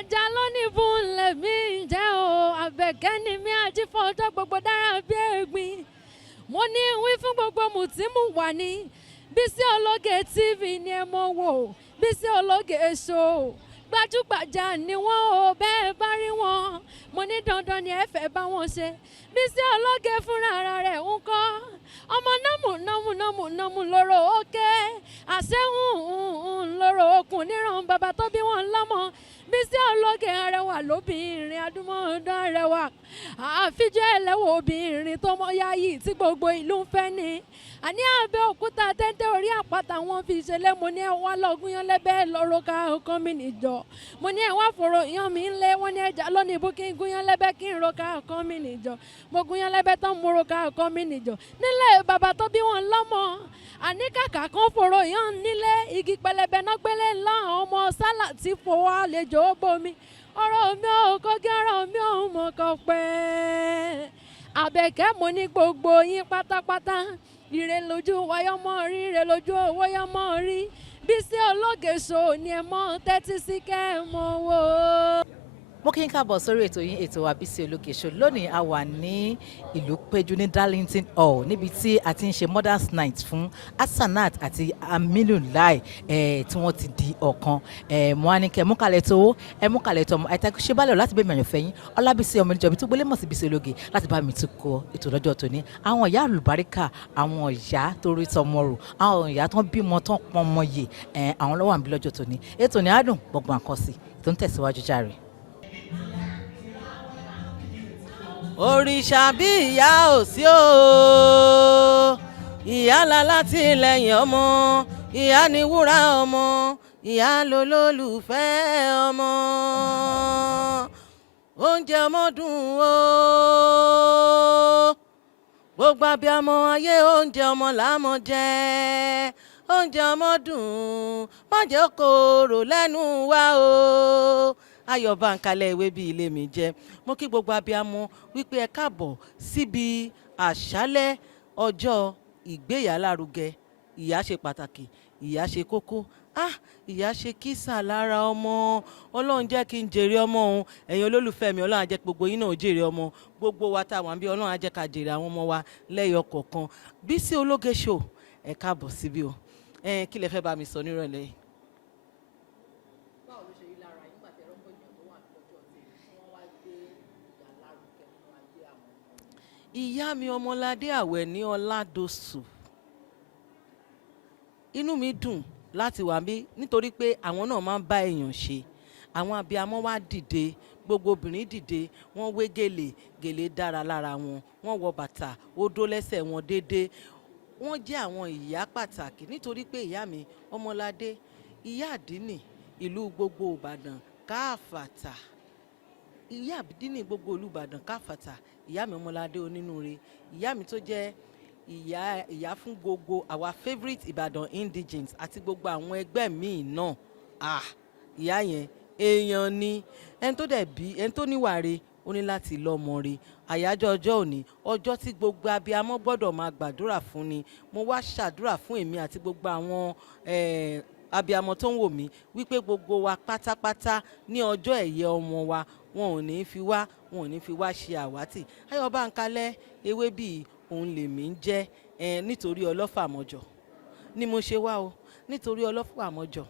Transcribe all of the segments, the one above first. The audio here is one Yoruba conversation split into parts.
ẹja lónìí fún lèmi ǹjẹ́ o àbẹ̀kẹ́ ni mi àjífọ́jọ́ gbogbo dára bí ẹ̀gbin mo ní wí fún gbogbo mùtímù wà ní Bísí Ológe TV ni ẹ mọ̀ wò Bísí Ológe show gbajúgbajà ni wọ́n o bẹ́ẹ̀ bá rí wọn mo ní dandan ni ẹ fẹ́ bá wọn ṣe Bísí Ológe fúnra ara rẹ̀ ń kọ́ ọmọ nọ́mù lóró òkè àṣehùn lóró okùn níran bàbá tó bí wọn lọ́mọ Bísí Ológe arẹwà lóbìnrin adúmọ̀ọ́dán arẹwà àfijọ́ ẹlẹ́wọ̀ obìnrin tó mọ́ yáyì tí gbogbo ìlú ń fẹ́ ni àní Abẹ́òkúta tẹ́tẹ́ orí àpáta wọn fi ṣẹlẹ̀ mo ní ẹ wá lọ́gùn yan lẹ́bẹ̀ẹ́ lọ́rọ́ ká ọkàn mi nìjọ mo ní ẹ wá fòrò yan mi ń lé wọ́n ní ẹja lónìí bú kí n gún yan lẹ́bẹ̀ẹ́ kí n ro ká ọkàn mi nìjọ mo gún yan lẹ́bẹ̀ẹ́ tán mo ro ká ọkàn mi nìjọ nílẹ̀ bàbá tó bí wọn lọ́mọ àní kàkà kan fòrò yan nílé igi pẹlẹbẹ náà gbélé ńlá ọmọ sálà tí fowó àlejò bomi ọ̀rọ̀ mi ò kọ́gí ọ̀rọ̀ mi ò mọ̀ kọ́ pẹ́ Àbẹ̀kẹ́ mo ní gbogbo yín pátápátá ire lójú wáyọ́mọ́ rí ire lójú owó yọ́mọ́ rí Bísí Ológe show ni ẹ mọ́ tẹ́tí sí kẹ́ ẹ mọ́ wò ó. Mo kí n káàbọ̀ sórí ètò yín ètò wa Bísí Ológe show lónìí a wà ní ìlú Péjú ní Darlington Hall níbi tí a ti ń ṣe Mothers Night fún Hasanat àti Aminu Lai tí wọ́n ti di ọ̀kan mo wá ní kẹ́ mú kalẹ̀ tó ẹ mú kalẹ̀ tó àìtàkù ṣe bálẹ̀ láti bẹ́ẹ̀ mi àyànfẹ́ yín Ọlábísí ọmọ ìjọba tó gbélé mọ̀ sí Bísí Ológe láti bá mi tún kọ ètò lọ́jọ́ tòní àwọn ìyá àlùbáríkà àwọn ìyá tó rí tọmọ rò àwọn ìyá tó ń bímọ tó ń pọn ọmọ yè àwọn lọ́wọ́ àbí lọ́jọ́ tòní ètò ní àádùn gbọ̀ngbọ̀n àkọsí tó ń tẹ̀síwájú jàre. Òrìṣà bí ìyá ò sí o ìyá lálátìlẹ́yìn ọmọ ìyá ni wúrà ọmọ ìyá lolólùfẹ́ ọmọ oúnjẹ ọmọ dùn o gbogbo abiyamọ ayé oúnjẹ ọmọ làmọ jẹ oúnjẹ ọmọ dùn má jẹ́ kóró lẹ́nu wa o ayọ̀ Bánkálẹ̀ ìwé bí ilé mi jẹ́ mo kí gbogbo abiyamọ wípé ẹ káàbọ̀ síbi àṣálẹ́ ọjọ́ ìgbéyàlárugẹ ìyá ṣe pàtàkì ìyá ṣe kókó ìyá ṣe kísà lára ọmọ ọlọ́run jẹ́ kí n jèrè ọmọ òun ẹ̀yin olólùfẹ́ mi ọlọ́run á jẹ́ gbogbo yín náà jèrè ọmọ gbogbo wa tá a wà ń bí ọlọ́run á jẹ́ ká jèrè àwọn ọmọ wa lẹ́yọ kọ̀ọ̀kan Bísí Ológe show ẹ káàbọ̀ síbí o kí lẹ fẹ́ bá mi sọ nírọ̀lẹ́ yìí. Ìyá mi Ọmọládé Àwẹ̀ní OLADOSU inú mi dùn láti wà bí nítorí pé àwọn náà máa ń bá èèyàn ṣe àwọn abiyamọ wá dìde gbogbo obìnrin dìde wọ́n wé gèlè dára lára wọn wọ́n wọ bàtà ó dó lẹ́sẹ̀ wọn déédéé wọ́n jẹ́ àwọn ìyá pàtàkì nítorí pé ìyá mi Ọmọládé Ìyá Adinni ìlú gbogbo Ìbàdàn káfàtà Ìyá Adinni gbogbo ìlú Ìbàdàn káfàtà ìyá mi Ọmọládé onínúure ìyá mi tó jẹ́ ìyá fún gbogbo our favourite Ìbàdàn indigenes àti gbogbo àwọn ẹgbẹ́ míì náà ìyá yẹn èèyàn ni ẹni tó dẹ̀ bí ẹni tó níwàre ó ní láti lọ́mọ re àyájọ́ ọjọ́ òní ọjọ́ tí gbogbo abiyamọ gbọ́dọ̀ máa gbàdúrà fún ni mo wá ṣàdúrà fún èmi àti gbogbo àwọn abiyamọ tó ń wò mí wípé gbogbo wa pátápátá ní ọjọ́ ẹ̀yẹ ọmọ wa wọn ò ní fi wá ṣe àwátì ayọ̀ Bánkálẹ̀ ewé bíi òun lèmi ń jẹ́ nítorí ọlọ́fà mọ́jọ ni mo ṣe wá o nítorí ọlọ́fà mọ́jọ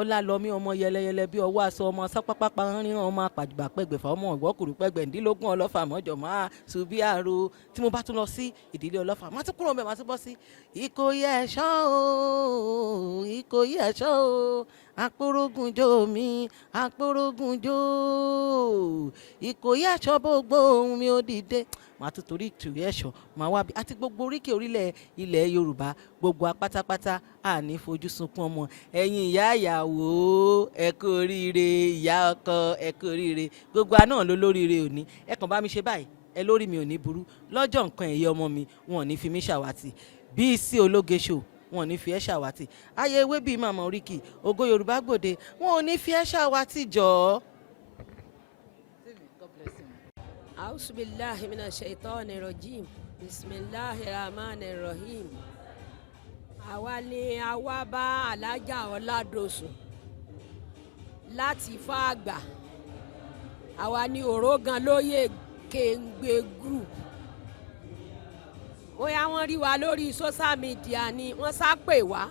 Ọlálọ́mí ọmọ yẹlẹyẹlẹ bí ọwọ́ aṣọ ọmọ sápápápá ríran ọmọ àpàjùbà pẹ́gbẹ̀fà ọmọ ìwọ́kùrú pẹ́gbẹ̀ndínlógún ọlọ́fà mọ́jọ máa ṣubí àrò tí mo bá tún lọ sí ìdílé ọlọ́fà má tún kúrò ń bẹ̀ má tún bọ́ sí Ìkòyí ẹ̀ṣọ́ o Ìkòyí ẹ̀ṣọ́ o àpòrógùnjó mi àpòrógùnjó Ìkòyí ẹ̀ṣọ́ gbogbo ohun mi ò dìde màá tún torí ìtùrí ẹ̀ṣọ́ màá wá bí àti gbogbo oríkè orílẹ̀ ilẹ̀ Yorùbá gbogbo apátápátá àní fojú sunkún ọmọ ẹ̀yin ìyá ìyàwó ẹ kú oríire ìyá ọkọ ẹ kú oríire gbogbo àná ló lóríire òní ẹ kàn bá mi ṣe báyìí ẹ lórí mi ò ní burú lọ́jọ́ nǹkan ẹ̀yẹ ọmọ mi wọn ò ní fi mí ṣàwátì Bísí Ológe show wọn ò ní fi ẹ́ ṣàwátì ayé ewé bíi màmá oríkì ògo Yorùbá gbòde wọn ò ní fi ẹ́ ṣàwátì jọ̀ọ́. Auzubillahi minash-shaytani rajim. Bismillahir-rahmanir-rahim. Àwa ni a wá bá Alhaja Tawakalitu láti Fáàgbà àwa ní òrógan lóyè kéńgbé group. Bóyá wọ́n rí wa lórí social media ni wọ́n sá pè wá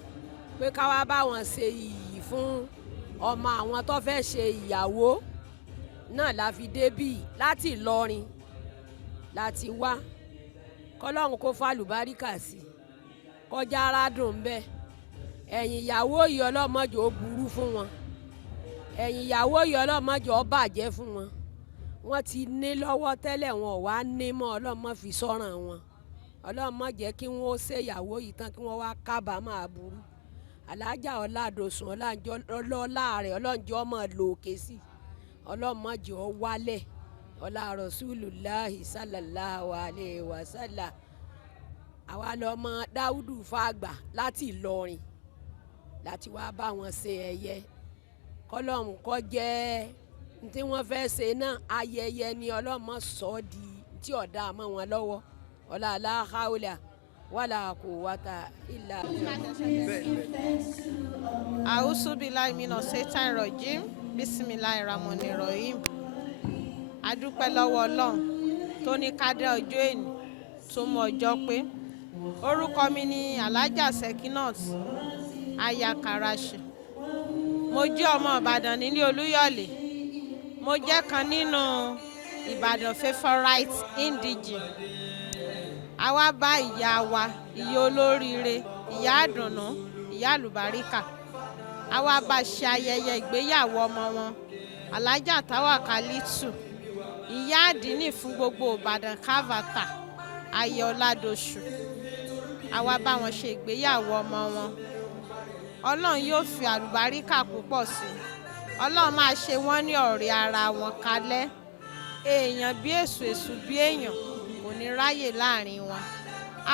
pé ká wá bá wọn ṣe iyì fún ọmọ àwọn tó fẹ́ ṣe ìyàwó náà la fi débí láti Ìlọrin láti wá. Kọ́lọ́run kó fàlùbáríkà sí kọjá aládùn bẹ́ẹ̀. Ẹ̀yìn ìyàwó yìí ọlọ́mọjọ ó burú fún wọn. Ẹ̀yìn ìyàwó yìí ọlọ́mọjọ ó bàjẹ́ fún wọn. Wọ́n ti ní lọ́wọ́ tẹ́lẹ̀ wọn ò wá ní mọ́, ọlọ́mọ fi sọ́ràn wọn. Ọlọ́mọ jẹ́ kí wọ́n ó ṣèyàwó yìí tán kí wọ́n wá kábàámọ̀ aburú. Alhaja Ọládòsùn ọlọ́lá rẹ̀ ọlọ́njọ́ ọmọ lòkè sí. Ọlọ́mọjọ wálẹ̀ ọlá Rasulullahi sallallahu alayhi wa sallam. Àwa lọmọ Dáúdù Fàgbà láti Ìlọrin láti wá bá wọn ṣe ẹ̀yẹ. Kọ́lọ́run kó jẹ́ tí wọ́n fẹ́ ṣe náà ayẹyẹ ni ọlọ́mọ sọ di tí ọ̀dà mọ́ wọn lọ́wọ́. Ọlá aláhàúlà wàlà quwwata illa billah. A'udhu billahi minash shaitanir rajim. Bismillahir rahmanir rahim. A dúpẹ́ lọ́wọ́ Ọlọ́run tó ní ká dé ọjọ́ èní tó mọ ọjọ́ pé. Orúkọ mi ni Alhaja Sekinat Aya Karashi. Mo jẹ́ ọmọ Ìbàdàn nílé Olúyọ̀lé. Mo jẹ́ kan nínú Ìbàdàn favourite indigene. A wá bá ìyá wa, ìyá olóríire, ìyá àdùnnú, ìyá àlùbáríkà. A wá bá ṣe ayẹyẹ ìgbéyàwó ọmọ wọn, Alhaja Tawakalitu Iya Adinni fún gbogbo Ìbàdàn Kavata, Ayé OLADOSU. A wá bá wọn ṣe ìgbéyàwó ọmọ wọn. Ọlọ́run yóò fi àlùbáríkà púpọ̀ sí i. Ọlọ́run máa ṣe wọ́n ní ọ̀rẹ́ ara wọn kalẹ̀. Èèyàn bí èṣù, èṣù bí èèyàn kò ní ráyè láàrin wọn.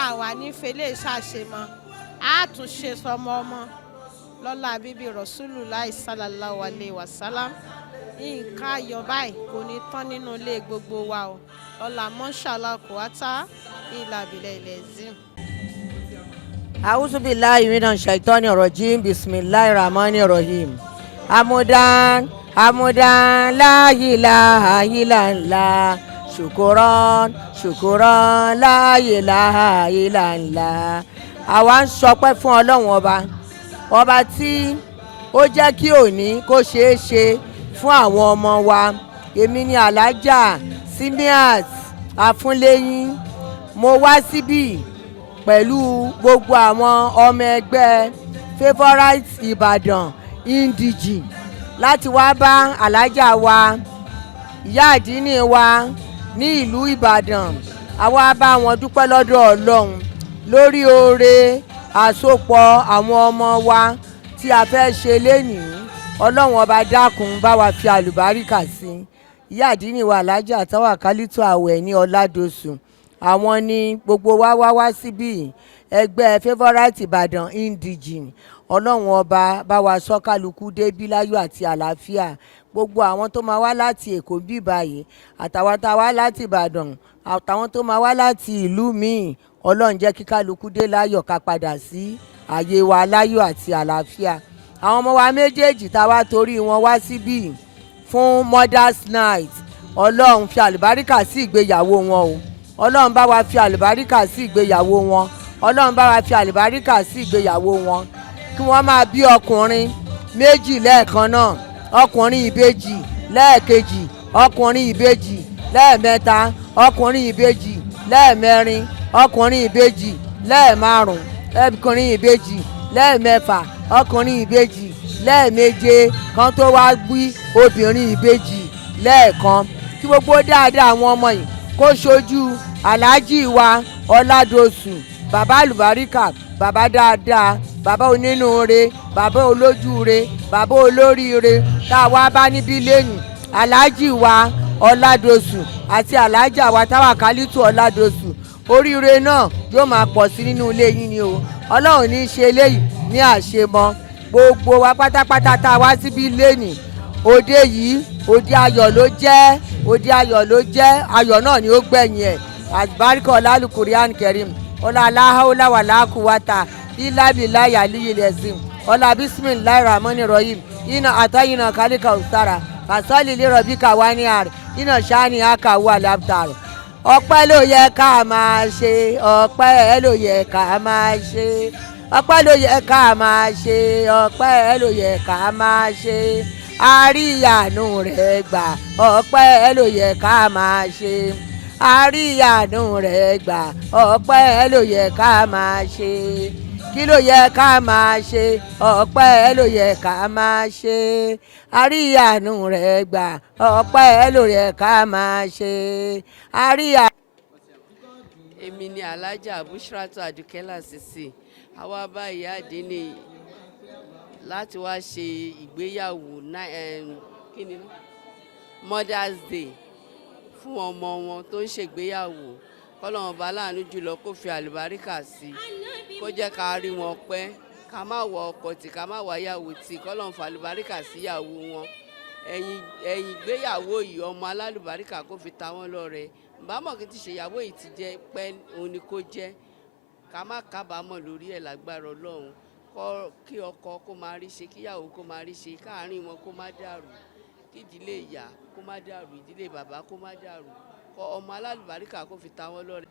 Àwa nífẹ̀ẹ́ lè ṣàṣemọ́. A tún ṣe sọmọ ọmọ lọ́lá bíbí Rasulullahi sallallahu alayhi wa sallam. Nǹkan ayọ̀ báyìí kò ní tán nínú ilé gbogbo wa o. Ọlá mọ́ṣálá quwwata illa billahi azim. A'udhu billahi minash shaitani rajim. Bismillahir rahmanir rahim. Hamudan hamudan la ilaha illallah. Shukuran shukuran la ilaha illallah. Àwa ń sọpẹ́ fún Ọlọ́run ọba tí ó jẹ́ kí òní kó ṣeé ṣe fún àwọn ọmọ wa. Èmi ni Alhaja Simiat Afúnléyìn. Mo wá síbí pẹ̀lú gbogbo àwọn ọmọ ẹgbẹ́ favourite Ìbàdàn indigene láti wá bá Alhaja wa Iya Adinni wa ní ìlú Ìbàdàn. Àwa bá wọn dúpẹ́ lọ́dọ̀ Ọlọ́run lórí oore àsopọ̀ àwọn ọmọ wa tí a fẹ́ ṣe lénìí. Ọlọ́run ọba dákun bá wa fi àlùbáríkà sí. Iya Adinni wa Alhaja Tawakalitu Aweni OLADOSU. Àwọn ni gbogbo wa wá síbí ẹgbẹ́ favourite Ìbàdàn indigene. Ọlọ́run ọba bá wa sọ kálukú débí láyọ̀ àti àlàáfíà. Gbogbo àwọn tó máa wá láti Èkó bí báyìí àtàwọn tá a wá láti Ìbàdàn àtàwọn tó máa wá láti ìlú míì. Ọlọ́run jẹ́ kí kálukú dé láyọ̀ ká padà sí àyè wa láyọ̀ àti àlàáfíà. Àwọn ọmọ wa méjèèjì tá a wá torí wọn wá síbí fún Mothers Night. Ọlọ́run fi àlùbáríkà sí ìgbéyàwó wọn o. Ọlọ́run bá wa fi àlùbáríkà sí ìgbéyàwó wọn. Ọlọ́run bá wa fi àlùbáríkà sí ìgbéyàwó wọn. Kí wọ́n máa bí ọkùnrin méjì lẹ́ẹ̀kan náà, ọkùnrin ìbejì lẹ́ẹ̀kejì, ọkùnrin ìbejì lẹ́ẹ̀mẹ́ta, ọkùnrin ìbejì lẹ́ẹ̀mẹ́rin, ọkùnrin ìbejì lẹ́ẹ̀márùn, ọkùnrin ìbejì lẹ́ẹ̀mẹ́fà, ọkùnrin ìbejì lẹ́ẹ̀méje, kan tó wá gbí obìnrin ìbejì lẹ́ẹ̀kan. Kí gbogbo dáadáa àwọn ọmọ yìí kó ṣojú Alhaji wa OLADOSU, bàbá àlùbáríkà, bàbá dáadáa, bàbá onínúure, bàbá olójúure, bàbá olóríire tá a wá bá níbí lẹ́nu. Alhaji wa OLADOSU àti Alhaja wa Tawakalitu OLADOSU. Oríire náà yóò máa pọ̀ sí nínú ilé yín ni o. Ọlọ́run ní í ṣe eléyìí ní àṣemọ́. Gbogbo wa pátápátá tá a wá síbí lẹ́nu. Òde yìí òde ayọ̀ ló jẹ́, òde ayọ̀ ló jẹ́, ayọ̀ náà ni ó gbẹ̀yìn ẹ̀. Àbáríkà ọ̀làlù Quran Karim ọ̀là aláhàúlà wà láàkúwàtà ìlàbìlà yàlíyìí lẹ́sìn ọ̀là bismillahir rahmanir rahim iná àtàyìnà kálíkà òsára fàṣọ́lì lérò bí kàwá ní àrè nínà ṣáàní àkàwọ́ àlàbùtàrọ̀ ọpẹ́ ló yẹ ká máa ṣe ọpẹ́ ló yẹ ká máa ṣe ọpẹ́ ló yẹ ká máa ṣe ọpẹ́ ló yẹ ká máa ṣe àríyànú rẹ̀ gbà ọpẹ́ ló yẹ ká máa ṣe àríyànú rẹ̀ gbà ọpẹ́ ló yẹ ká máa ṣe kí ló yẹ ká máa ṣe ọpẹ́ ló yẹ ká máa ṣe àríyànú rẹ̀ gbà ọpẹ́ ló yẹ ká máa ṣe àríyà. èmi ni Alhaja Bushratu Adukela Sisi àwa bá Iya Adinni láti wá ṣe ìgbéyàwó Mother's Day fún ọmọ wọn tó ń ṣègbéyàwó kọ́lọ́run bá láàánú jùlọ kó fi àlùbáríkà sí kó jẹ́ ká rí wọn pẹ́ ká má wọ ọkọ tí ká má wáyàwó tí kọ́lọ́run fa àlùbáríkà síyàwó wọn ẹ̀yìn ìgbéyàwó yìí ọmọ alálùbáríkà kó fi ta wọ́n lọ́rẹ bámọ̀ kí ti ṣèyàwó yìí ti jẹ́ pẹ́ òun ni kó jẹ́ ká má kábàámọ̀ lórí ẹ̀ lágbára Ọlọ́run kí ọkọ kó máa rí ṣe kíyàwó kó máa rí ṣe káàárín wọn kó má dàrú kí ìdílé ìyá kó má dàrú ìdílé bàbá kó má dàrú kọ ọmọ alálùbáríkà kó fi ta wọ́n lọ́rẹ.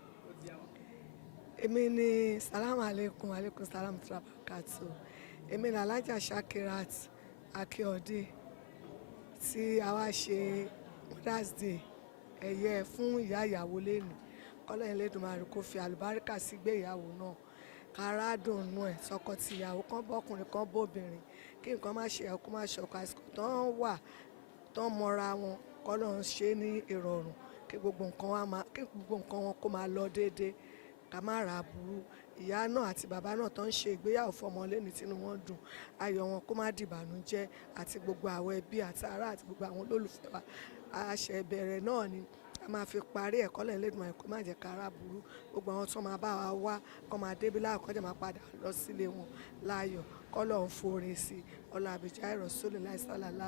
èmi ni salamu aleykum aleykum salam trabakatu èmi ni Alhaja Shakirat Akiode tí a wá ṣe Mother's Day ẹ̀yẹ fún ìyá ìyàwó lẹ́nu kọ́lọ́ Elédùmarè kó fi àlùbáríkà sí ìgbéyàwó náà kára dùnnú ẹ̀ sọkọ tìyàwó kan bọ́kùnrin kan bóbìnrin kí nǹkan má ṣe ẹ̀kú má ṣọkọ àsìkò tó ń wà tó ń mọra wọn kọ́lọ́ ń ṣe ní ìrọ̀rùn kí gbogbo nǹkan wọn kó máa lọ déédéé ká má ra burú ìyá náà àti bàbá náà tó ń ṣe ìgbéyàwó fọmọ lẹ́ni tínú wọn dùn ayọ̀ wọn kó má dìbànújẹ́ àti gbogbo àwọn ẹbí àti ará àti gbogbo àwọn olólùfẹ́ wa àṣẹ ìbẹ̀rẹ̀ náà ni a máa fi parí ẹ̀kọ́ lẹ́yìn Elédùmarè kó má jẹ́ ká ra burú gbogbo àwọn tó máa bá wa wá kó máa débi láàkọ́ kó jẹ́ máa padà lọ sílé wọn láyọ̀ kọ́ lọ́ọ́ ń fòrè sí ọlá àbíjá ìrọ̀sọ́lẹ̀ láìsálà láàlẹ́.